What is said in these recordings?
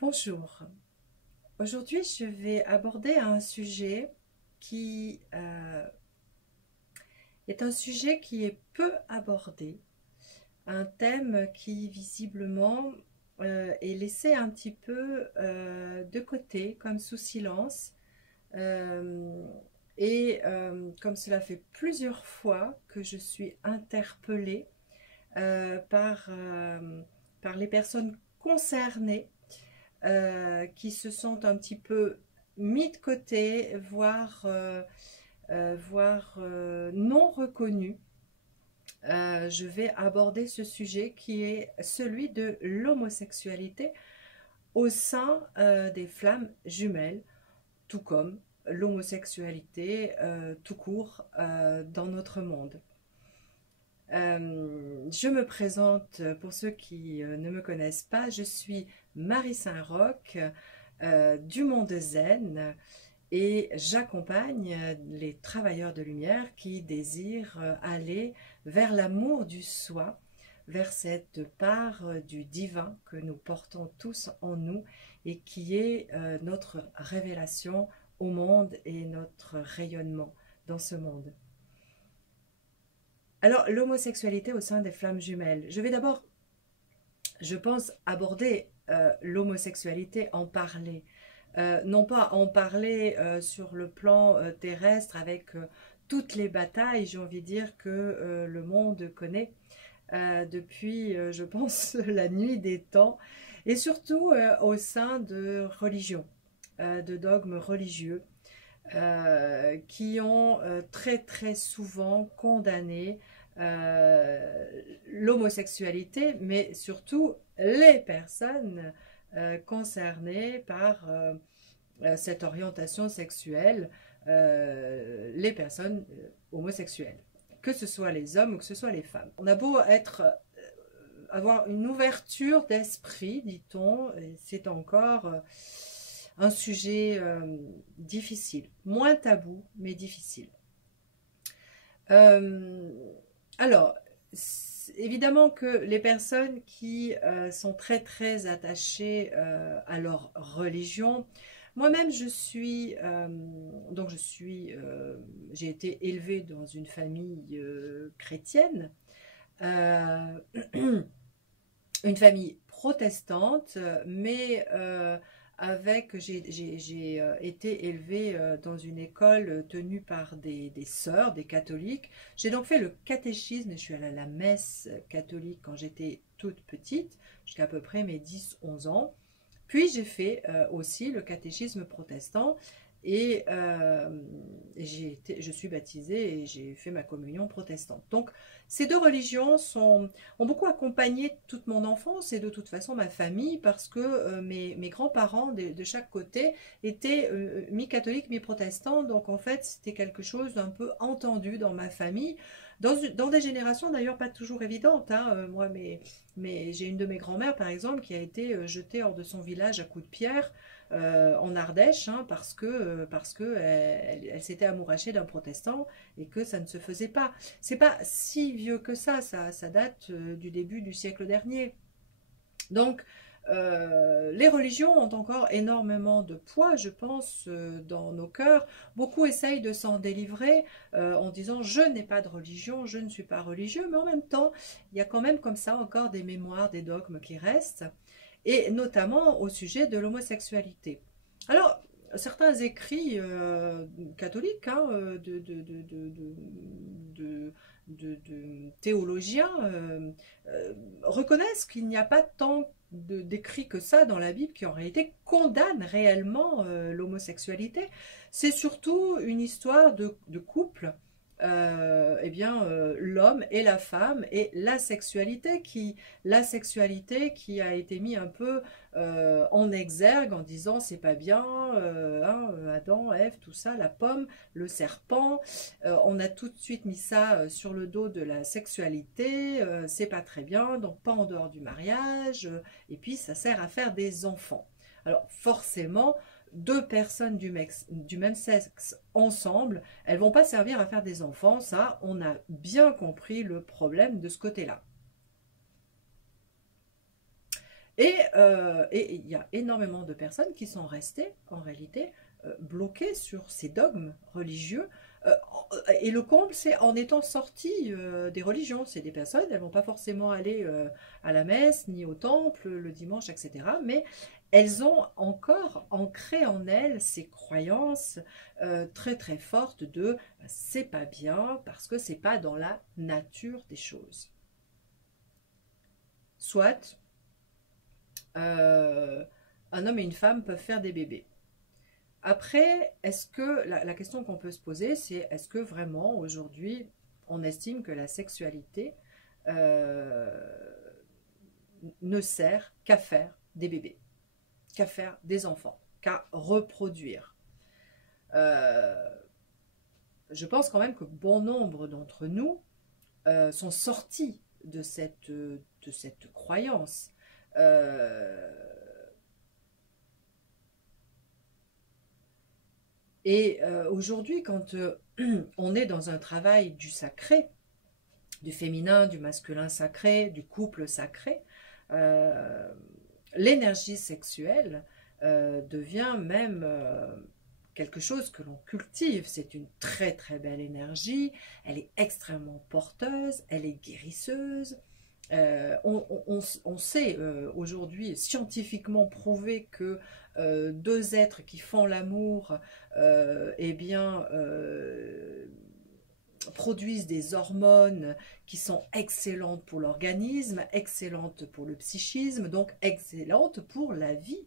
Bonjour, aujourd'hui je vais aborder un sujet qui est un sujet qui est peu abordé, un thème qui visiblement est laissé un petit peu de côté, comme sous silence, euh, comme cela fait plusieurs fois que je suis interpellée euh, par, euh, par les personnes concernées qui se sont un petit peu mis de côté, voire non reconnus. Je vais aborder ce sujet qui est celui de l'homosexualité au sein des flammes jumelles, tout comme l'homosexualité tout court dans notre monde. Je me présente pour ceux qui ne me connaissent pas, je suis Marie Saint-Roch du Monde Zen et j'accompagne les travailleurs de lumière qui désirent aller vers l'amour du soi, vers cette part du divin que nous portons tous en nous et qui est notre révélation au monde et notre rayonnement dans ce monde. Alors, l'homosexualité au sein des flammes jumelles. Je vais d'abord, je pense, aborder l'homosexualité, en parler. Non pas en parler sur le plan terrestre avec toutes les batailles, j'ai envie de dire, que le monde connaît depuis, je pense, la nuit des temps, et surtout au sein de religions, de dogmes religieux, qui ont très très souvent condamné l'homosexualité, mais surtout les personnes concernées par cette orientation sexuelle, les personnes homosexuelles, que ce soit les hommes ou que ce soit les femmes. On a beau avoir une ouverture d'esprit, dit-on, c'est encore un sujet difficile, moins tabou, mais difficile. Euh, alors, évidemment que les personnes qui sont très très attachées à leur religion, moi-même j'ai été élevée dans une famille chrétienne, euh, une famille protestante, mais j'ai été élevée dans une école tenue par des sœurs, des catholiques. J'ai donc fait le catéchisme et je suis allée à la messe catholique quand j'étais toute petite, jusqu'à peu près mes 10-11 ans. Puis j'ai fait aussi le catéchisme protestant et je suis baptisée et j'ai fait ma communion protestante. Donc ces deux religions ont beaucoup accompagné toute mon enfance et de toute façon ma famille parce que mes grands-parents de chaque côté étaient mi-catholiques, mi-protestants. Donc en fait c'était quelque chose d'un peu entendu dans ma famille. Dans des générations d'ailleurs pas toujours évidentes, hein. Mais j'ai une de mes grand-mères par exemple qui a été jetée hors de son village à coups de pierre en Ardèche, hein, parce que elle s'était amourachée d'un protestant et que ça ne se faisait pas. C'est pas si vieux que ça date du début du siècle dernier. Donc, les religions ont encore énormément de poids, je pense, dans nos cœurs. Beaucoup essayent de s'en délivrer en disant je n'ai pas de religion, je ne suis pas religieux, mais en même temps, il y a quand même comme ça encore des mémoires, des dogmes qui restent, et notamment au sujet de l'homosexualité. Alors, certains écrits catholiques, hein, de théologiens, reconnaissent qu'il n'y a pas tant d'écrits que ça dans la Bible qui en réalité condamnent réellement l'homosexualité. C'est surtout une histoire de couple, l'homme et la femme et la sexualité qui a été mis un peu en exergue en disant c'est pas bien, hein, Adam, Ève, tout ça, la pomme, le serpent, on a tout de suite mis ça sur le dos de la sexualité, c'est pas très bien, donc pas en dehors du mariage, et puis ça sert à faire des enfants. Alors forcément, deux personnes du même sexe ensemble, elles vont pas servir à faire des enfants, ça, on a bien compris le problème de ce côté-là. Et il y a énormément de personnes qui sont restées, en réalité, bloquées sur ces dogmes religieux. Euh, et le comble, c'est en étant sorties des religions. C'est des personnes, elles vont pas forcément aller à la messe, ni au temple le dimanche, etc. Mais elles ont encore ancré en elles ces croyances très très fortes de c'est pas bien parce que c'est pas dans la nature des choses. Soit euh, un homme et une femme peuvent faire des bébés. Après, est-ce que la question qu'on peut se poser, c'est est-ce que vraiment aujourd'hui on estime que la sexualité euh, ne sert qu'à faire des bébés, qu'à faire des enfants, qu'à reproduire. Euh, je pense quand même que bon nombre d'entre nous sont sortis de cette croyance. Euh, Aujourd'hui, quand on est dans un travail du sacré, du féminin, du masculin sacré, du couple sacré, euh, l'énergie sexuelle devient même quelque chose que l'on cultive. C'est une très très belle énergie, elle est extrêmement porteuse, elle est guérisseuse. On sait aujourd'hui scientifiquement prouvé que deux êtres qui font l'amour eh bien, produisent des hormones qui sont excellentes pour l'organisme, excellentes pour le psychisme, donc excellentes pour la vie.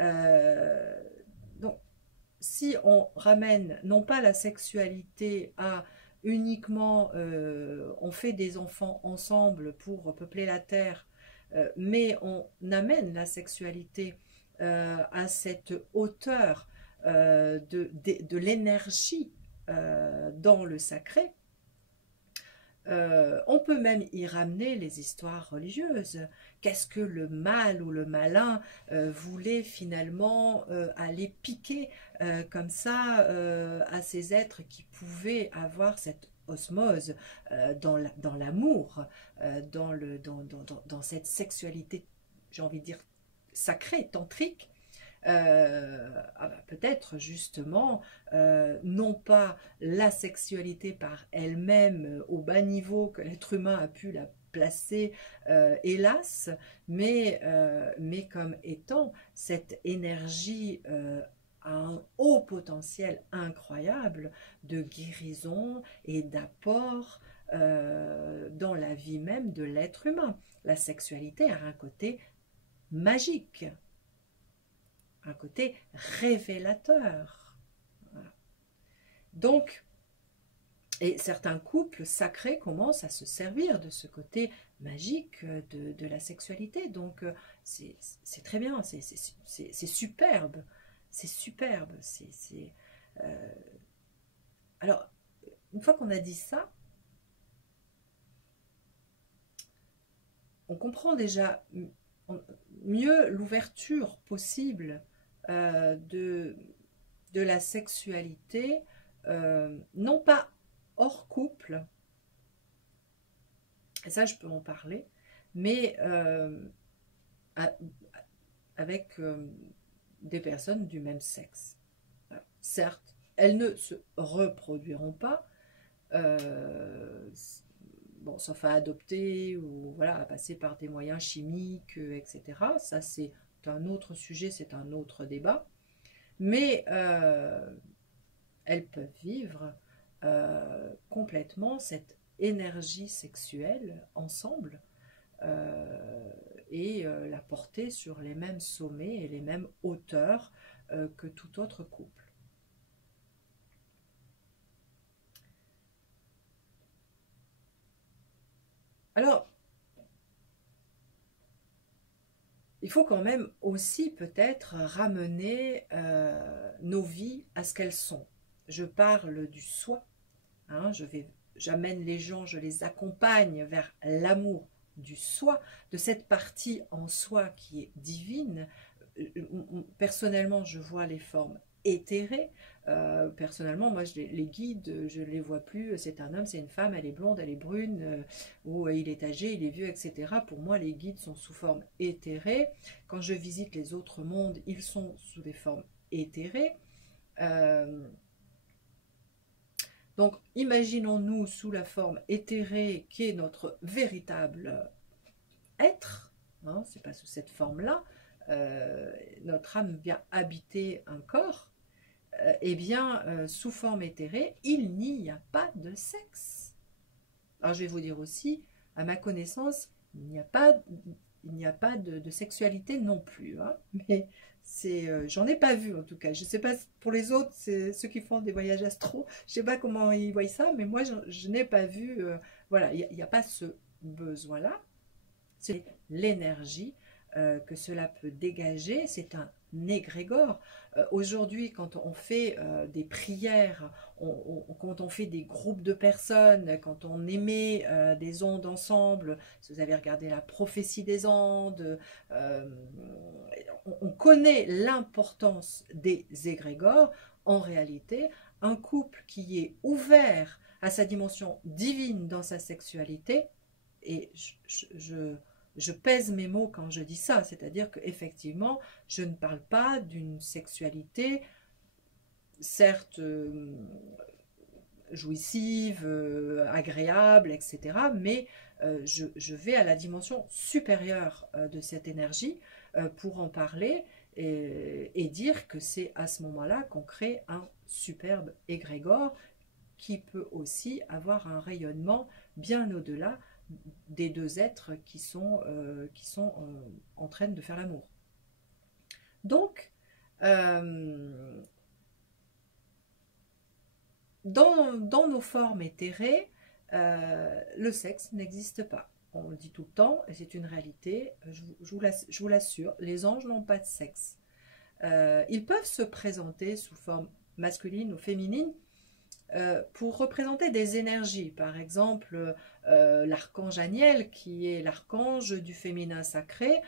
Euh, donc, si on ramène non pas la sexualité à uniquement on fait des enfants ensemble pour peupler la terre, mais on amène la sexualité à cette hauteur de l'énergie dans le sacré, on peut même y ramener les histoires religieuses. Qu'est-ce que le mal ou le malin voulait finalement aller piquer comme ça à ces êtres qui pouvaient avoir cette osmose dans l'amour, dans cette sexualité, j'ai envie de dire, sacrée, tantrique. Peut-être justement non pas la sexualité par elle-même au bas niveau que l'être humain a pu la placer, hélas, mais comme étant cette énergie à un haut potentiel incroyable de guérison et d'apport dans la vie même de l'être humain. La sexualité a un côté magique, un côté révélateur. Voilà. Donc, et certains couples sacrés commencent à se servir de ce côté magique de la sexualité. Donc, c'est très bien, c'est superbe. C'est superbe. Euh, Alors, une fois qu'on a dit ça, on comprend déjà mieux l'ouverture possible de la sexualité, non pas hors couple, et ça je peux en parler, mais avec des personnes du même sexe. Certes, elles ne se reproduiront pas, bon, sauf à adopter ou voilà, à passer par des moyens chimiques, etc. Ça, c'est un autre sujet, c'est un autre débat. Mais elles peuvent vivre complètement cette énergie sexuelle ensemble et la porter sur les mêmes sommets et les mêmes hauteurs que tout autre couple. Alors, il faut quand même aussi peut-être ramener nos vies à ce qu'elles sont. Je parle du soi, hein, j'amène les gens, je les accompagne vers l'amour du soi, de cette partie en soi qui est divine. Personnellement, je vois les formes éthérés. Personnellement, moi, les guides, je ne les vois plus. C'est un homme, c'est une femme, elle est blonde, elle est brune, ou il est âgé, il est vieux, etc. Pour moi, les guides sont sous forme éthérée. Quand je visite les autres mondes, ils sont sous des formes éthérées. Donc, imaginons-nous sous la forme éthérée qui est notre véritable être. Hein, c'est pas sous cette forme-là. Notre âme vient habiter un corps. Eh bien, sous forme éthérée, il n'y a pas de sexe. Alors, je vais vous dire aussi, à ma connaissance, il n'y a pas de sexualité non plus. Hein, mais j'en ai pas vu en tout cas. Je ne sais pas pour les autres, c'est ceux qui font des voyages astro. Je ne sais pas comment ils voient ça, mais moi, je n'ai pas vu. Voilà, il n'y a pas ce besoin-là. C'est l'énergie que cela peut dégager. C'est un égrégore. Aujourd'hui, quand on fait des prières, quand on fait des groupes de personnes, quand on émet des ondes ensemble, si vous avez regardé la prophétie des ondes, on connaît l'importance des égrégores. En réalité, un couple qui est ouvert à sa dimension divine dans sa sexualité, et je pèse mes mots quand je dis ça, c'est-à-dire qu'effectivement, je ne parle pas d'une sexualité, certes jouissive, agréable, etc., mais je vais à la dimension supérieure de cette énergie pour en parler et dire que c'est à ce moment-là qu'on crée un superbe égrégore qui peut aussi avoir un rayonnement bien au-delà des deux êtres qui sont en train de faire l'amour. Donc, dans nos formes éthérées, le sexe n'existe pas. On le dit tout le temps, et c'est une réalité, je vous l'assure, les anges n'ont pas de sexe. Ils peuvent se présenter sous forme masculine ou féminine, pour représenter des énergies. Par exemple, l'archange Aniel, qui est l'archange du féminin sacré,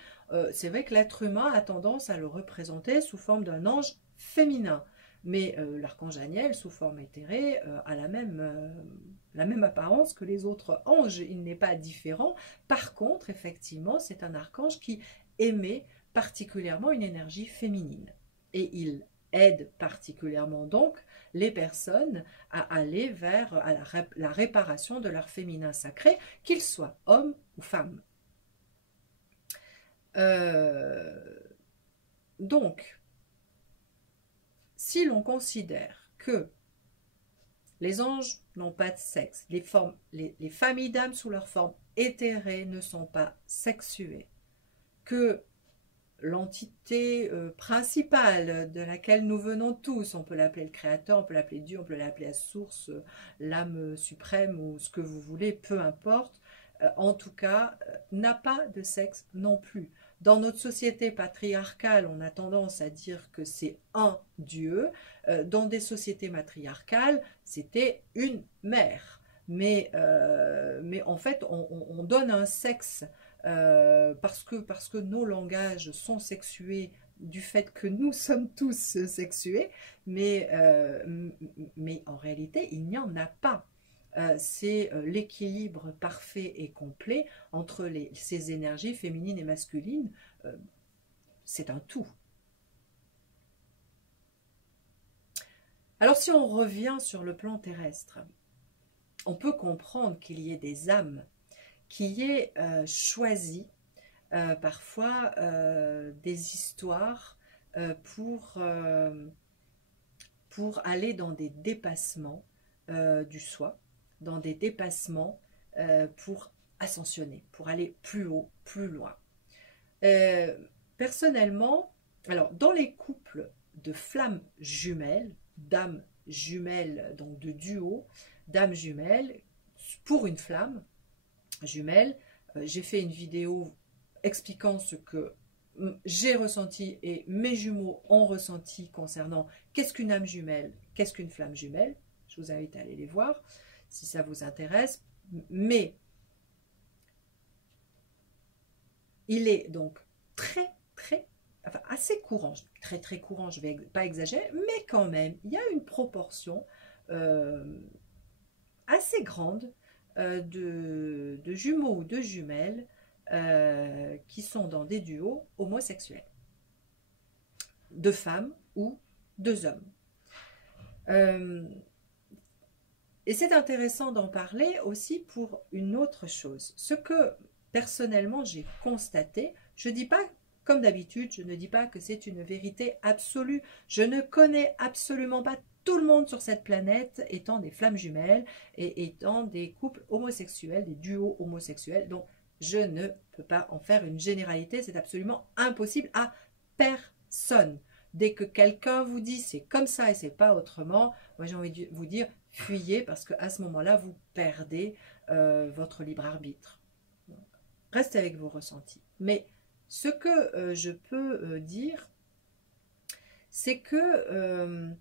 c'est vrai que l'être humain a tendance à le représenter sous forme d'un ange féminin. Mais l'archange Aniel, sous forme éthérée, a la même apparence que les autres anges. Il n'est pas différent. Par contre, effectivement, c'est un archange qui émet particulièrement une énergie féminine. Et il aide particulièrement donc les personnes à aller vers la réparation de leur féminin sacré, qu'ils soient hommes ou femmes. Donc, si l'on considère que les anges n'ont pas de sexe, les familles d'âmes sous leur forme éthérée ne sont pas sexuées, que l'entité principale de laquelle nous venons tous, on peut l'appeler le créateur, on peut l'appeler Dieu, on peut l'appeler la source, l'âme suprême ou ce que vous voulez, peu importe, en tout cas, n'a pas de sexe non plus. Dans notre société patriarcale, on a tendance à dire que c'est un Dieu. Dans des sociétés matriarcales, c'était une mère. Mais en fait, on donne un sexe parce que nos langages sont sexués du fait que nous sommes tous sexués, mais en réalité, il n'y en a pas. C'est l'équilibre parfait et complet entre ces énergies féminines et masculines. C'est un tout. Alors si on revient sur le plan terrestre, on peut comprendre qu'il y ait des âmes qui aient choisi parfois des histoires pour aller dans des dépassements du soi, dans des dépassements pour ascensionner, pour aller plus haut, plus loin. Personnellement, alors dans les couples de flammes jumelles, d'âmes jumelles, donc de duo, d'âmes jumelles, pour une flamme jumelle, j'ai fait une vidéo expliquant ce que j'ai ressenti et mes jumeaux ont ressenti concernant qu'est-ce qu'une âme jumelle, qu'est-ce qu'une flamme jumelle. Je vous invite à aller les voir si ça vous intéresse. Mais il est donc enfin, assez courant, très très courant, je ne vais pas exagérer, mais quand même, il y a une proportion euh, assez grande de jumeaux ou de jumelles qui sont dans des duos homosexuels, de femmes ou de hommes. Euh, et c'est intéressant d'en parler aussi pour une autre chose. Ce que personnellement j'ai constaté, je ne dis pas, comme d'habitude, je ne dis pas que c'est une vérité absolue. Je ne connais absolument pas tout le monde sur cette planète étant des flammes jumelles et étant des couples homosexuels, des duos homosexuels. Donc, je ne peux pas en faire une généralité. C'est absolument impossible à personne. Dès que quelqu'un vous dit c'est comme ça et c'est pas autrement, moi j'ai envie de vous dire fuyez parce qu'à ce moment-là, vous perdez votre libre arbitre. Restez avec vos ressentis. Mais ce que je peux dire, c'est que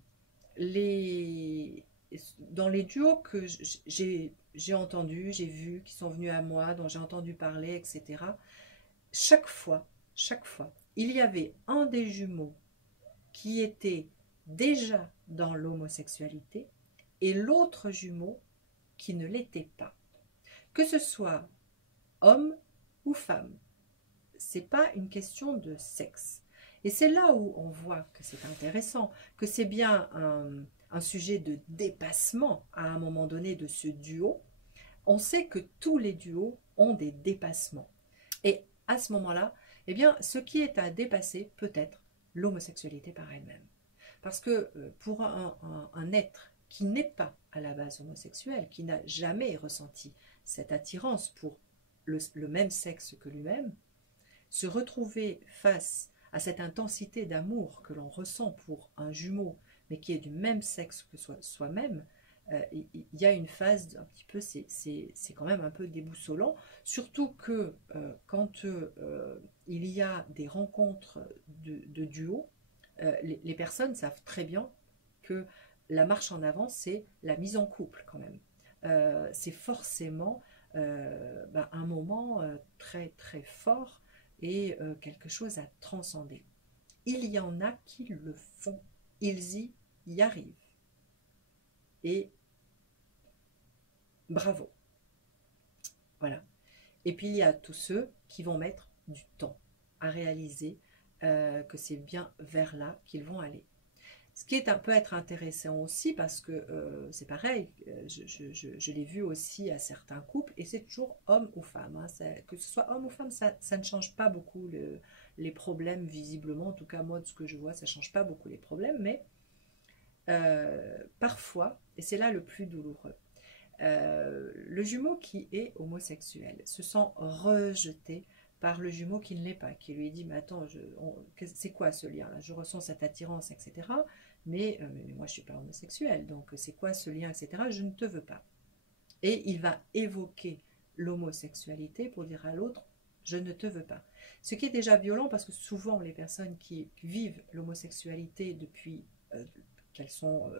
dans les duos que j'ai entendus, j'ai vus, qui sont venus à moi, dont j'ai entendu parler, etc., chaque fois, il y avait un des jumeaux qui était déjà dans l'homosexualité et l'autre jumeau qui ne l'était pas. Que ce soit homme ou femme, c'est pas une question de sexe. Et c'est là où on voit que c'est intéressant, que c'est bien un sujet de dépassement à un moment donné de ce duo. On sait que tous les duos ont des dépassements. Et à ce moment-là, eh bien, ce qui est à dépasser peut être l'homosexualité par elle-même. Parce que pour un être qui n'est pas à la base homosexuel, qui n'a jamais ressenti cette attirance pour le même sexe que lui-même, se retrouver face à cette intensité d'amour que l'on ressent pour un jumeau, mais qui est du même sexe que soi-même, il y a une phase un petit peu, c'est quand même un peu déboussolant, surtout que quand il y a des rencontres de duo, les personnes savent très bien que la marche en avant, c'est la mise en couple quand même. C'est forcément un moment très très fort et quelque chose à transcender. Il y en a qui le font, ils y arrivent. Et bravo. Voilà. Et puis il y a tous ceux qui vont mettre du temps à réaliser que c'est bien vers là qu'ils vont aller. Ce qui peut être intéressant aussi parce que c'est pareil, je l'ai vu aussi à certains couples et c'est toujours homme ou femme. Hein, que ce soit homme ou femme, ça ne change pas beaucoup les problèmes visiblement. En tout cas, moi de ce que je vois, ça ne change pas beaucoup les problèmes. Mais parfois, et c'est là le plus douloureux, le jumeau qui est homosexuel se sent rejeté par le jumeau qui ne l'est pas, qui lui dit mais attends, c'est quoi ce lien là? Je ressens cette attirance, etc. Mais moi je suis pas homosexuel, donc c'est quoi ce lien, etc. Je ne te veux pas. Et il va évoquer l'homosexualité pour dire à l'autre je ne te veux pas. Ce qui est déjà violent parce que souvent les personnes qui vivent l'homosexualité depuis qu'elles sont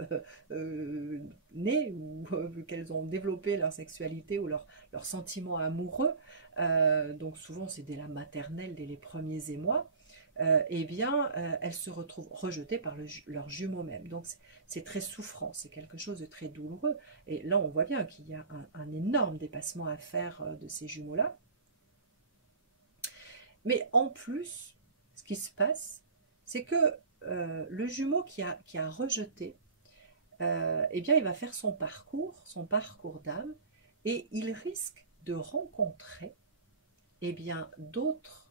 nées ou qu'elles ont développé leur sexualité ou leur sentiment amoureux, donc souvent c'est dès la maternelle, dès les premiers émois, eh bien elles se retrouvent rejetées par leur jumeau même. Donc c'est très souffrant, c'est quelque chose de très douloureux. Et là on voit bien qu'il y a un énorme dépassement à faire de ces jumeaux-là. Mais en plus, ce qui se passe, c'est que le jumeau qui a rejeté, eh bien, il va faire son parcours d'âme, et il risque de rencontrer eh bien, d'autres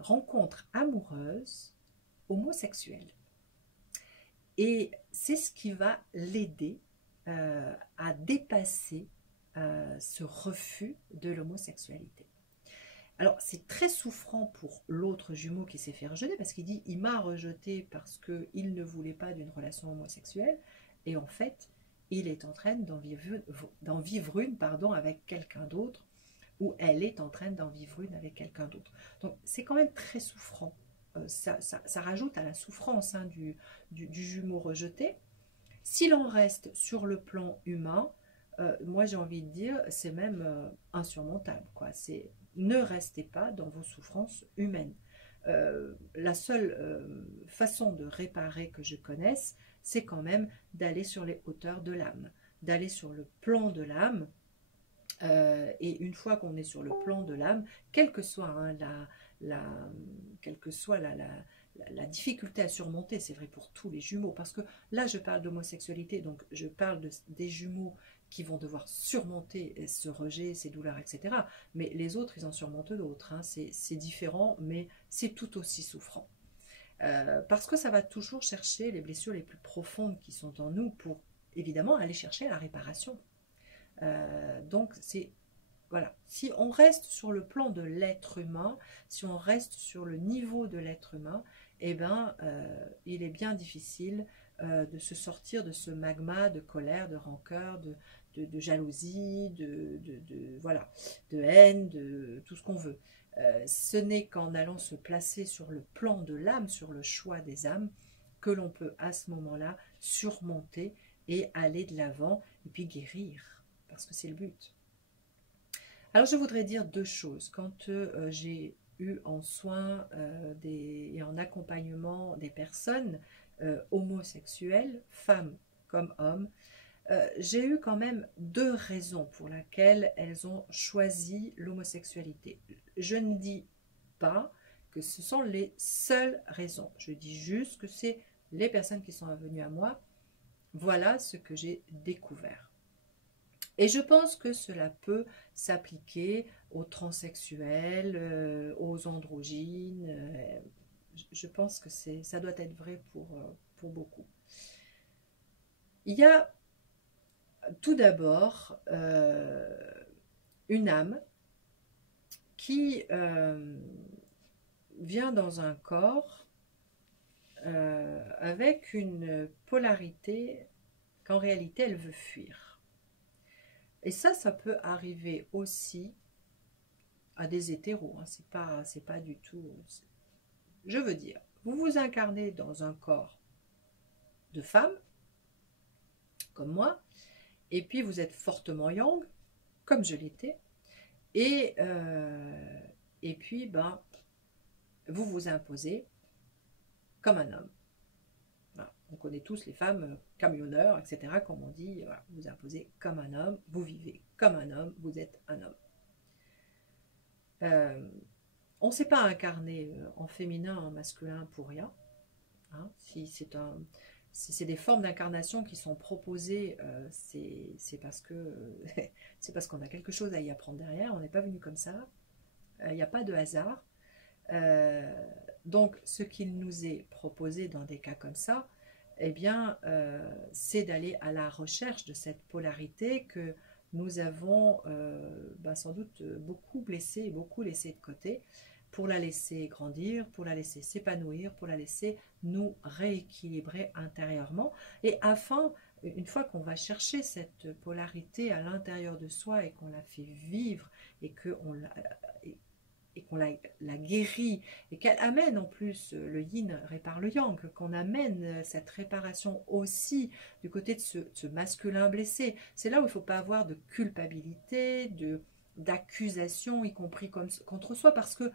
rencontres amoureuses homosexuelles. Et c'est ce qui va l'aider à dépasser ce refus de l'homosexualité. Alors, c'est très souffrant pour l'autre jumeau qui s'est fait rejeter parce qu'il dit « il m'a rejeté parce qu'il ne voulait pas d'une relation homosexuelle » et en fait, il est en train d'en vivre une avec quelqu'un d'autre ou elle est en train d'en vivre une avec quelqu'un d'autre. Donc, c'est quand même très souffrant. Ça rajoute à la souffrance du jumeau rejeté. S'il en reste sur le plan humain, moi j'ai envie de dire, c'est même insurmontable, quoi. C'est ne restez pas dans vos souffrances humaines. La seule façon de réparer que je connaisse, c'est quand même d'aller sur les hauteurs de l'âme, d'aller sur le plan de l'âme. Et une fois qu'on est sur le plan de l'âme, quelle que soit, hein, quelle que soit la difficulté à surmonter, c'est vrai pour tous les jumeaux, parce que là je parle d'homosexualité, donc je parle des jumeaux qui vont devoir surmonter ce rejet, ces douleurs, etc. Mais les autres, ils en surmontent d'autres, hein. C'est différent, mais c'est tout aussi souffrant. Parce que ça va toujours chercher les blessures les plus profondes qui sont en nous pour évidemment aller chercher la réparation. Donc c'est voilà, si on reste sur le plan de l'être humain, si on reste sur le niveau de l'être humain, eh ben, il est bien difficile de se sortir de ce magma de colère, de rancœur, de jalousie, voilà, de haine, de tout ce qu'on veut. Ce n'est qu'en allant se placer sur le plan de l'âme, sur le choix des âmes, que l'on peut à ce moment-là surmonter et aller de l'avant et puis guérir, parce que c'est le but. Alors je voudrais dire deux choses. Quand j'ai eu en soin et en accompagnement des personnes homosexuelles, femmes comme hommes, j'ai eu quand même deux raisons pour lesquelles elles ont choisi l'homosexualité. Je ne dis pas que ce sont les seules raisons. Je dis juste que c'est les personnes qui sont venues à moi. Voilà ce que j'ai découvert. Et je pense que cela peut s'appliquer aux transsexuels, aux androgynes. Je pense que ça doit être vrai pour beaucoup. Il y a tout d'abord une âme qui vient dans un corps avec une polarité qu'en réalité elle veut fuir. Et ça peut arriver aussi à des hétéros, hein. C'est pas du tout... Je veux dire, vous vous incarnez dans un corps de femme, comme moi, et puis vous êtes fortement yang, comme je l'étais, et puis, ben, vous vous imposez comme un homme. Voilà. On connaît tous les femmes camionneurs, etc., comme on dit, voilà, vous vous imposez comme un homme, vous vivez comme un homme, vous êtes un homme. On ne s'est pas incarné en féminin, en masculin pour rien. Hein. Si c'est des formes d'incarnation qui sont proposées, c'est parce qu'on a quelque chose à y apprendre derrière. On n'est pas venu comme ça. Il n'y a pas de hasard. Donc, ce qu'il nous est proposé dans des cas comme ça, eh bien, c'est d'aller à la recherche de cette polarité que nous avons sans doute beaucoup blessée, beaucoup laissée de côté, pour la laisser grandir, pour la laisser s'épanouir, pour la laisser nous rééquilibrer intérieurement. Et afin, une fois qu'on va chercher cette polarité à l'intérieur de soi et qu'on la fait vivre et qu'on la guérit et qu'elle amène en plus le yin répare le yang, qu'on amène cette réparation aussi du côté de ce masculin blessé. C'est là où il ne faut pas avoir de culpabilité, d'accusation, y compris contre soi, parce que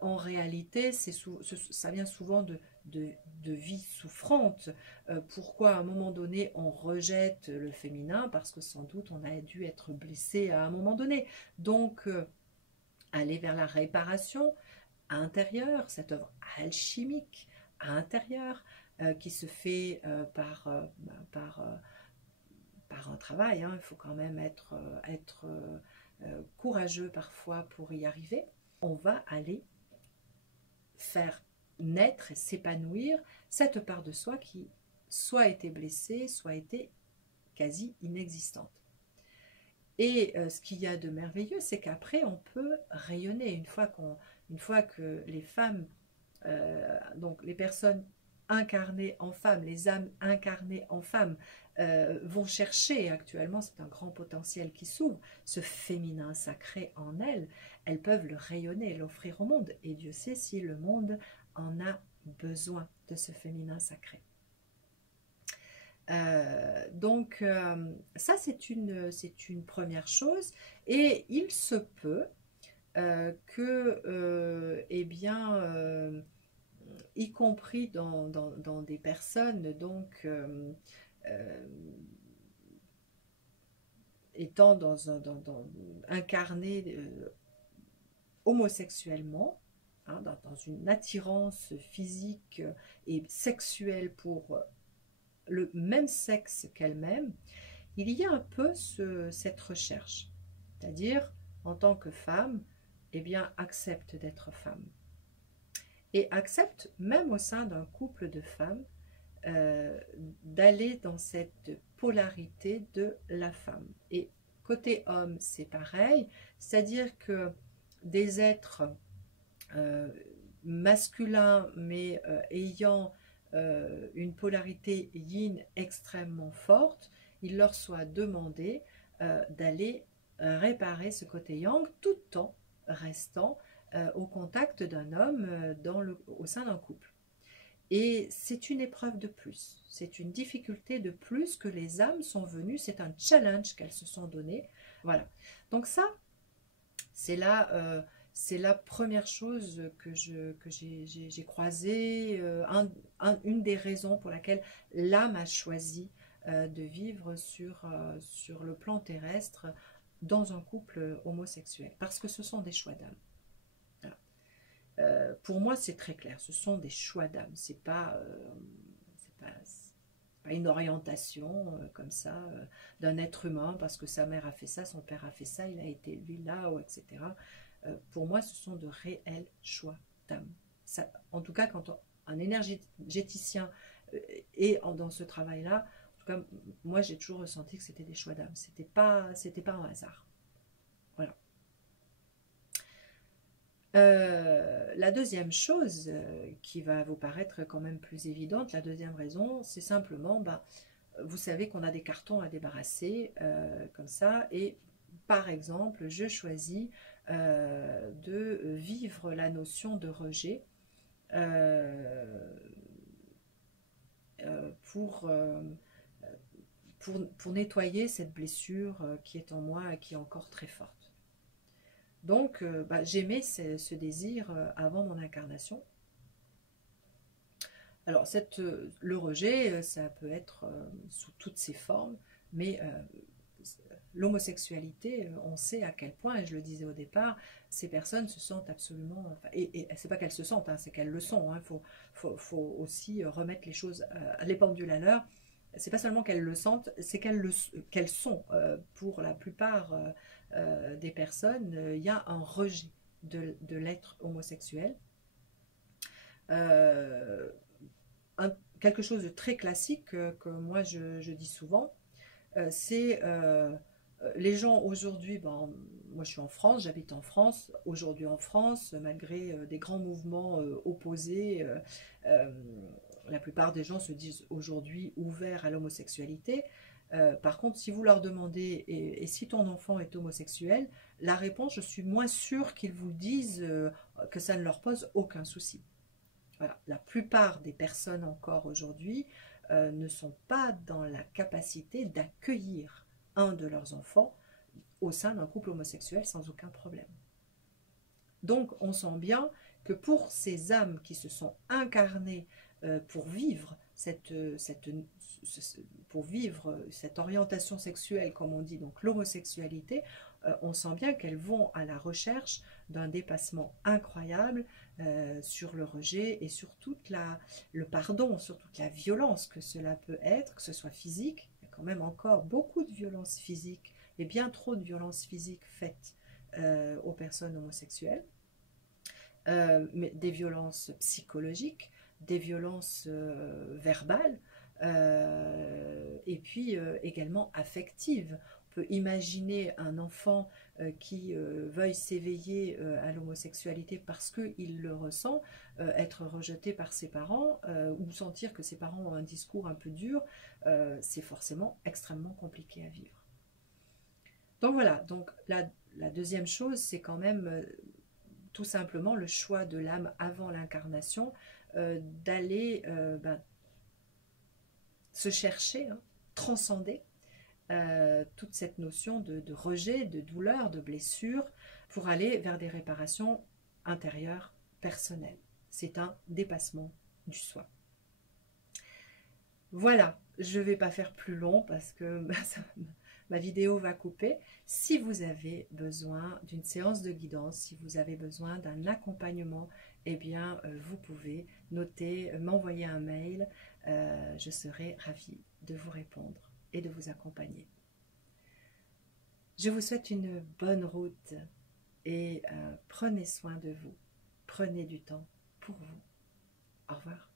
en réalité, ça vient souvent de vie souffrante. Pourquoi à un moment donné on rejette le féminin? Parce que sans doute on a dû être blessé à un moment donné. Donc, aller vers la réparation intérieure, cette œuvre alchimique intérieure qui se fait par un travail. Hein. Il faut quand même être courageux parfois pour y arriver. On va aller faire naître et s'épanouir cette part de soi qui soit était blessée, soit était quasi inexistante. Et ce qu'il y a de merveilleux, c'est qu'après, on peut rayonner. Une fois que les femmes, donc les personnes incarnées en femmes, les âmes incarnées en femmes, vont chercher, actuellement c'est un grand potentiel qui s'ouvre, ce féminin sacré en elles, elles peuvent le rayonner et l'offrir au monde. Et Dieu sait si le monde en a besoin de ce féminin sacré. Ça, c'est une première chose. Et il se peut eh bien, y compris dans des personnes euh, étant incarnées homosexuellement, hein, dans une attirance physique et sexuelle pour le même sexe qu'elle-même, il y a un peu cette recherche. C'est-à-dire, en tant que femme, eh bien, accepte d'être femme. Et accepte, même au sein d'un couple de femmes, euh, d'aller dans cette polarité de la femme. Et côté homme, c'est pareil, c'est-à-dire que des êtres euh, masculins, mais ayant une polarité yin extrêmement forte, il leur soit demandé d'aller réparer ce côté yang tout en restant au contact d'un homme au sein d'un couple. Et c'est une épreuve de plus, c'est une difficulté de plus que les âmes sont venues, c'est un challenge qu'elles se sont donné. Voilà. Donc ça, c'est là, c'est la première chose que j'ai croisée, une des raisons pour laquelle l'âme a choisi de vivre sur le plan terrestre dans un couple homosexuel, parce que ce sont des choix d'âme. Voilà. Pour moi, c'est très clair, ce sont des choix d'âme, c'est pas une orientation comme ça d'un être humain parce que sa mère a fait ça, son père a fait ça, il a été élevé là, ou etc. Pour moi, ce sont de réels choix d'âme. En tout cas, quand un énergéticien est dans ce travail-là, en tout cas, moi, j'ai toujours ressenti que c'était des choix d'âme. C'était pas un hasard. Voilà. La deuxième chose qui va vous paraître quand même plus évidente, la deuxième raison, c'est simplement, vous savez qu'on a des cartons à débarrasser comme ça, et par exemple, je choisis de vivre la notion de rejet pour, pour nettoyer cette blessure qui est en moi et qui est encore très forte. Donc, j'aimais ce désir avant mon incarnation. Alors, le rejet, ça peut être sous toutes ses formes, mais l'homosexualité, on sait à quel point, et je le disais au départ, ces personnes se sentent absolument... et c'est pas qu'elles se sentent, hein, c'est qu'elles le sont. Il faut aussi remettre les choses, les pendules à l'heure. C'est pas seulement qu'elles le sentent, c'est qu'elles sont. Pour la plupart des personnes, il y a un rejet de l'être homosexuel. Quelque chose de très classique que moi je dis souvent, c'est les gens aujourd'hui, moi je suis en France, j'habite en France, aujourd'hui en France, malgré des grands mouvements opposés, la plupart des gens se disent aujourd'hui ouverts à l'homosexualité. Par contre, si vous leur demandez et si ton enfant est homosexuel, la réponse, je suis moins sûre qu'ils vous disent que ça ne leur pose aucun souci. Voilà. La plupart des personnes encore aujourd'hui ne sont pas dans la capacité d'accueillir un de leurs enfants au sein d'un couple homosexuel sans aucun problème. Donc on sent bien que pour ces âmes qui se sont incarnées pour vivre cette orientation sexuelle, comme on dit, donc l'homosexualité, on sent bien qu'elles vont à la recherche d'un dépassement incroyable sur le rejet et sur le pardon, sur toute la violence que cela peut être, que ce soit physique. Il y a quand même encore beaucoup de violences physiques et bien trop de violences physiques faites aux personnes homosexuelles, mais des violences psychologiques, des violences verbales, et puis également affectives. On peut imaginer un enfant qui veuille s'éveiller à l'homosexualité parce qu'il le ressent, être rejeté par ses parents ou sentir que ses parents ont un discours un peu dur, c'est forcément extrêmement compliqué à vivre. Donc voilà, donc la deuxième chose, c'est quand même tout simplement le choix de l'âme avant l'incarnation, d'aller se chercher, hein, transcender toute cette notion de rejet, de douleur, de blessure, pour aller vers des réparations intérieures personnelles. C'est un dépassement du soi. Voilà, je ne vais pas faire plus long parce que ma vidéo va couper. Si vous avez besoin d'une séance de guidance, si vous avez besoin d'un accompagnement, eh bien, vous pouvez noter, m'envoyer un mail. Je serai ravie de vous répondre et de vous accompagner. Je vous souhaite une bonne route et prenez soin de vous. Prenez du temps pour vous. Au revoir.